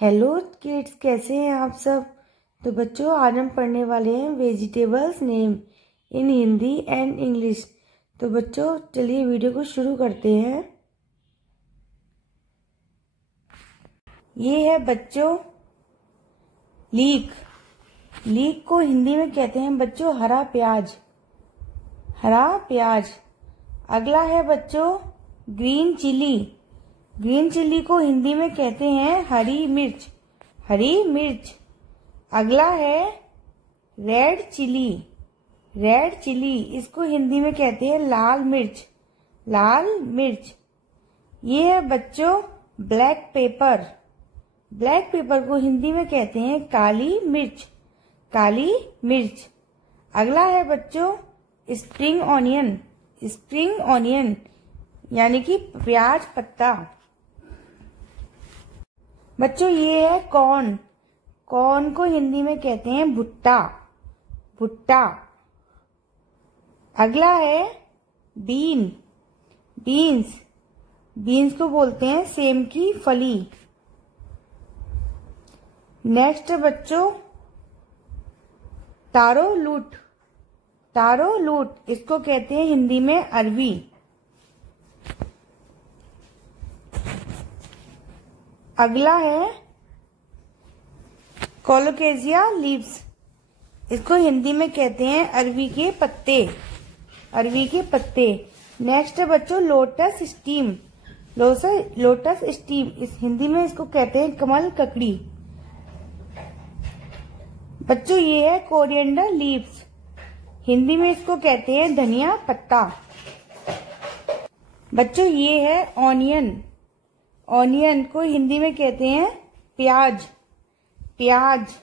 Hello kids, कैसे हैं आप सब। तो बच्चों, आज हम पढ़ने वाले हैं vegetables name in Hindi and English. तो बच्चों, चलिए वीडियो को शुरू करते हैं। ये है बच्चों लीक। लीक को हिंदी में कहते हैं बच्चों हरा प्याज। हरा प्याज। अगला है बच्चों ग्रीन चिली। ग्रीन चिली को हिंदी में कहते हैं हरी मिर्च। हरी मिर्च। अगला है रेड चिली। रेड चिली, इसको हिंदी में कहते हैं लाल मिर्च। लाल मिर्च। ये है बच्चों ब्लैक पेपर। ब्लैक पेपर को हिंदी में कहते हैं काली मिर्च। काली मिर्च। अगला है बच्चों स्प्रिंग ऑनियन। स्प्रिंग ऑनियन यानी कि प्याज पत्ता। बच्चों ये है कॉर्न। कॉर्न को हिंदी में कहते हैं भुट्टा। भुट्टा। अगला है बीन। बीन्स। बीन्स को बोलते हैं सेम की फली। नेक्स्ट है बच्चों तारो लूट। तारो लूट, इसको कहते हैं हिंदी में अरवी। अगला है कोलोकेशिया लीव्स। इसको हिंदी में कहते हैं अरवी के पत्ते। अरवी के पत्ते। नेक्स्ट है बच्चों लोटस स्टीम। लोटस स्टीम, इस हिंदी में इसको कहते हैं कमल ककड़ी। बच्चों ये है कोरिएंडर लीव्स। हिंदी में इसको कहते हैं धनिया पत्ता। बच्चों ये है ऑनियन। ऑनियन को हिंदी में कहते हैं प्याज। प्याज।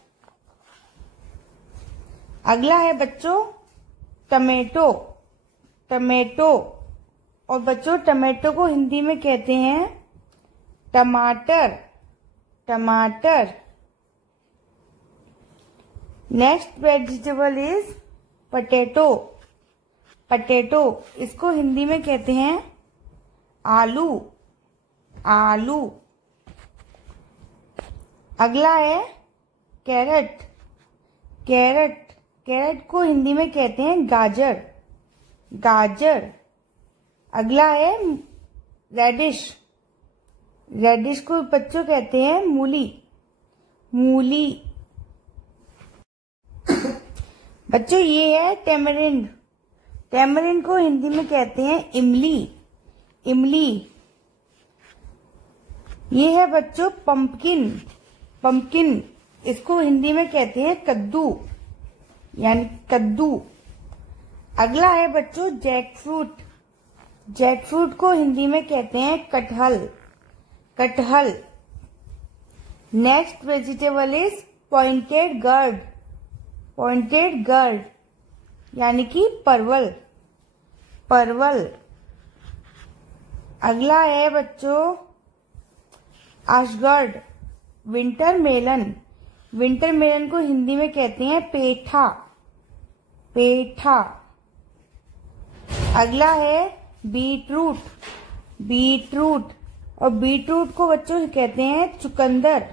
अगला है बच्चों टमेटो। टमेटो। और बच्चों टमेटो को हिंदी में कहते हैं टमाटर। टमाटर। Next vegetable is potato. Potato, इसको हिंदी में कहते हैं आलू। आलू। अगला है कैरेट। कैरेट। कैरेट को हिंदी में कहते हैं गाजर। गाजर। अगला है रेडिश। रेडिश को बच्चों कहते हैं मूली। मूली। बच्चों ये है टेमरिंड। टेमरिंड को हिंदी में कहते हैं इमली। इमली। ये है बच्चों पंपकिन। पंपकिन, इसको हिंदी में कहते हैं कद्दू यानी कद्दू। अगला है बच्चों जैक फ्रूट। जैक फ्रूट को हिंदी में कहते हैं कटहल। कटहल। Next vegetable is pointed gourd. Pointed gourd यानी कि परवल। परवल। अगला है बच्चों ash gourd. Winter melon. Winter melon को हिंदी में कहते हैं पेठा। पेठा। अगला है बीटरूट। बीटरूट। और बीटरूट को बच्चों कहते हैं चुकंदर।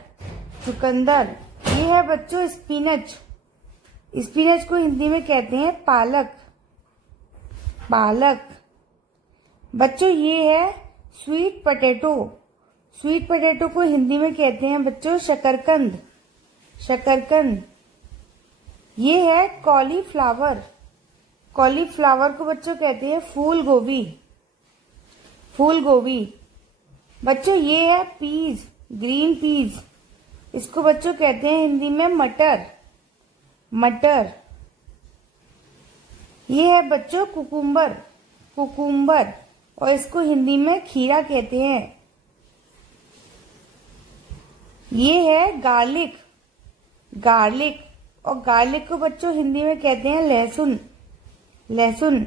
चुकंदर। ये है बच्चों स्पिनच। स्पिनच को हिंदी में कहते हैं पालक। पालक। बच्चों ये है स्वीट पोटैटो। स्वीट पोटैटो को हिंदी में कहते हैं बच्चों शकरकंद। शकरकंद। ये है कॉलीफ्लावर। कॉलीफ्लावर को बच्चों कहते हैं फूल गोभी। फूल गोभी। बच्चों ये है पीज। ग्रीन पीज, इसको बच्चों कहते हैं हिंदी में मटर। मटर। ये है बच्चों कुकुम्बर। कुकुम्बर, और इसको हिंदी में खीरा कहते हैं। ये है गार्लिक। गार्लिक, और गार्लिक को बच्चों हिंदी में कहते हैं लहसुन। लहसुन।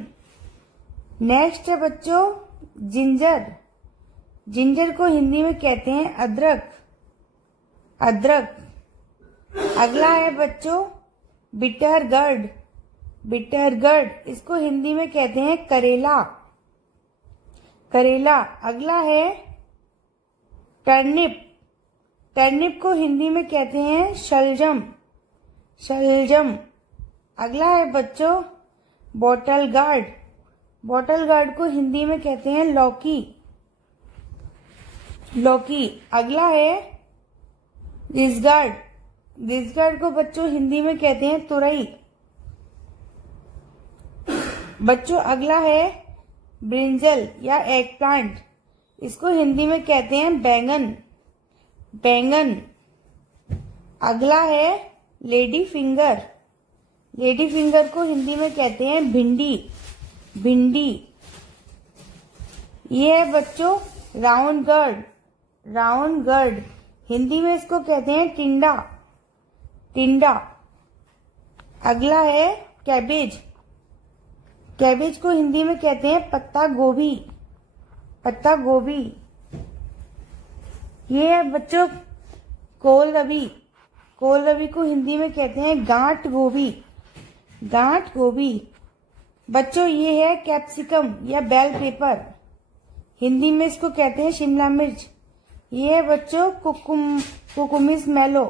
नेक्स्ट है बच्चों जिंजर। जिंजर को हिंदी में कहते हैं अदरक। अदरक। अगला है बच्चों बिटर गर्ड। बिटर गर्ड, इसको हिंदी में कहते हैं करेला। करेला। अगला है टर्निप। टर्निप को हिंदी में कहते हैं शलजम, शलजम। अगला है बच्चों बॉटल गार्ड। बॉटल गार्ड को हिंदी में कहते हैं लौकी, लौकी। अगला है रिजगार्ड। रिजगार्ड को बच्चों हिंदी में कहते हैं तुरई। बच्चों अगला है ब्रिंजल या एग प्लांट। इसको हिंदी में कहते हैं बैंगन, बैंगन। अगला है लेडी फिंगर। लेडी फिंगर को हिंदी में कहते हैं भिंडी, भिंडी। ये है बच्चों राउंड गर्ड, राउंड गर्ड। हिंदी में इसको कहते हैं टिंडा, टिंडा। अगला है कैबेज। कैबेज को हिंदी में कहते हैं पत्ता गोभी, पत्ता गोभी। ये है बच्चों कोलरबी। कोलरबी को हिंदी में कहते हैं गांठ गोभी, गांठ गोभी। बच्चों ये है कैप्सिकम या बेल पेपर। हिंदी में इसको कहते हैं शिमला मिर्च। ये है बच्चों कुकुमिस मेलो।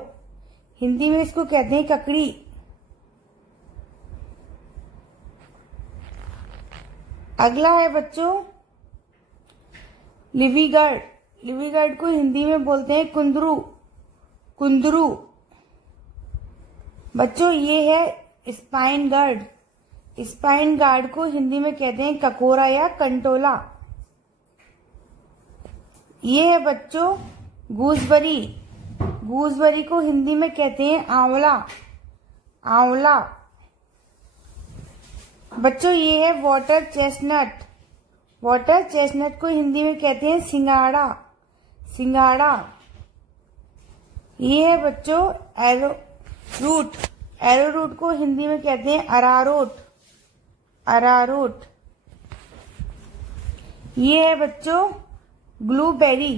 हिंदी में इसको कहते हैं ककड़ी। अगला है बच्चों लिवीगार्ड। लिवीगार्ड को हिंदी में बोलते हैं कुंदरू, कुंदरू। बच्चों ये है स्पाइन गार्ड। स्पाइन गार्ड को हिंदी में कहते हैं ककोरा या कंटोला। ये है बच्चों गूसबरी। गूसबरी को हिंदी में कहते हैं आंवला, आंवला। बच्चों ये है वाटर चेस्टनट। वाटर चेस्टनट को हिंदी में कहते हैं सिंगाड़ा, सिंगाड़ा। ये है बच्चों एरोरूट। एरोरूट को हिंदी में कहते हैं अरारोट, अरारोट। ये है बच्चों ब्लूबेरी।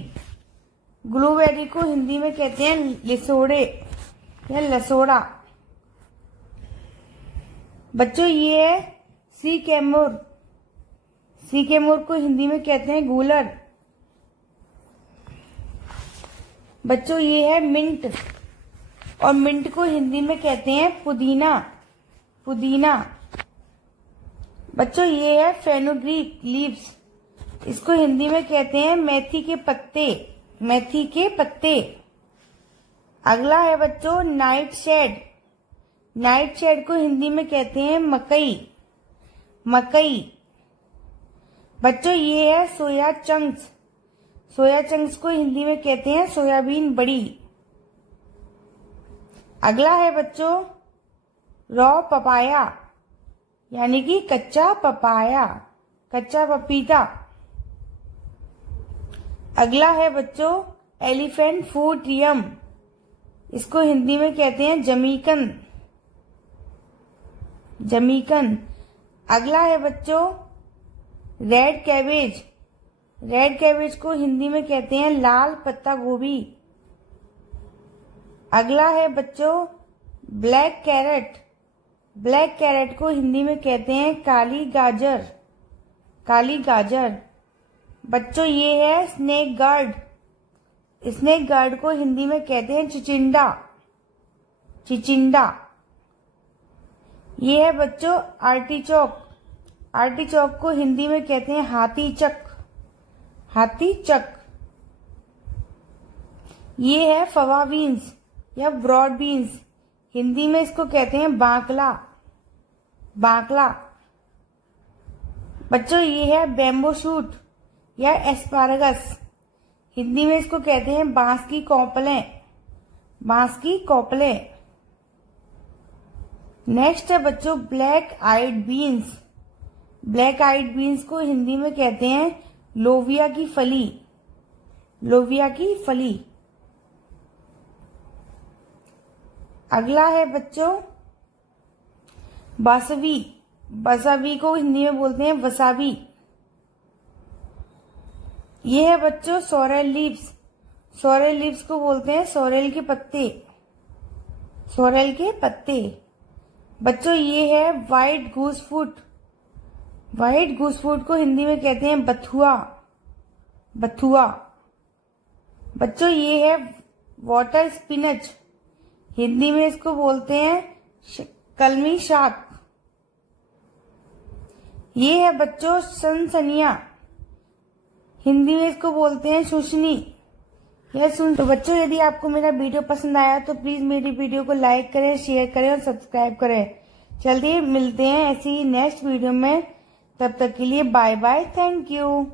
ब्लूबेरी को हिंदी में कहते हैं लिसोड़े या लसोड़ा। बच्चों ये है सी कैमोर। सी कैमोर को हिंदी में कहते हैं गूलर। बच्चों ये है मिंट और मिंट को हिंदी में कहते हैं पुदीना, पुदीना। बच्चों ये है फेनुग्रीक लीव्स। इसको हिंदी में कहते हैं मेथी के पत्ते, मेथी के पत्ते। अगला है बच्चों नाइट शेड। नाइट शेड को हिंदी में कहते हैं मकई, मकई। बच्चों ये है सोया चंक्स। सोया चंक्स को हिंदी में कहते हैं सोयाबीन बड़ी। अगला है बच्चों रॉ पपाया यानी कि कच्चा पपाया, कच्चा पपीता। अगला है बच्चों एलिफेंट फूट यम। इसको हिंदी में कहते हैं जमीकन, जमीकन। अगला है बच्चों रेड कैबेज। रेड कैबेज को हिंदी में कहते हैं लाल पत्ता गोभी। अगला है बच्चों ब्लैक कैरेट। ब्लैक कैरेट को हिंदी में कहते हैं काली गाजर, काली गाजर। बच्चों ये है स्नेक गार्ड। स्नेक गार्ड को हिंदी में कहते हैं चिचिंडा, चिचिंडा। ये है बच्चों आर्टिचोक। आर्टिचोक को हिंदी में कहते हैं हाथी चक, हाथी चक। ये है फवा बीन्स या ब्रॉड बीन्स। हिंदी में इसको कहते हैं बाकला, बाकला। बच्चों ये है बैम्बो शूट या एस्पारगस। हिंदी में इसको कहते हैं बांस की कोपलें, बांस की कोपलें। नेक्स्ट है बच्चों ब्लैक आइड बीन्स। ब्लैक आइड बीन्स को हिंदी में कहते हैं लोबिया की फली, लोबिया की फली। अगला है बच्चों बासवी। बासवी को हिंदी में बोलते हैं वसाबी। ये है बच्चों सोरेल लीव्स। सोरेल लीव्स को बोलते हैं सोरेल के पत्ते, सोरेल के पत्ते। बच्चों ये है व्हाइट गूसफूट। व्हाइट गूसफूट को हिंदी में कहते हैं बथुआ, बथुआ। बच्चों ये है वाटर स्पिनच, हिंदी में इसको बोलते हैं कलमी शाक। ये है बच्चों सनसनिया, हिंदी में इसको बोलते हैं शुशनी। तो बच्चों यदि आपको मेरा वीडियो पसंद आया तो प्लीज मेरी वीडियो को लाइक करें, शेयर करें और सब्सक्राइब करें। जल्दी मिलते हैं ऐसी ही नेक्स्ट वीडियो में, तब तक के लिए बाय बाय, थैंक यू।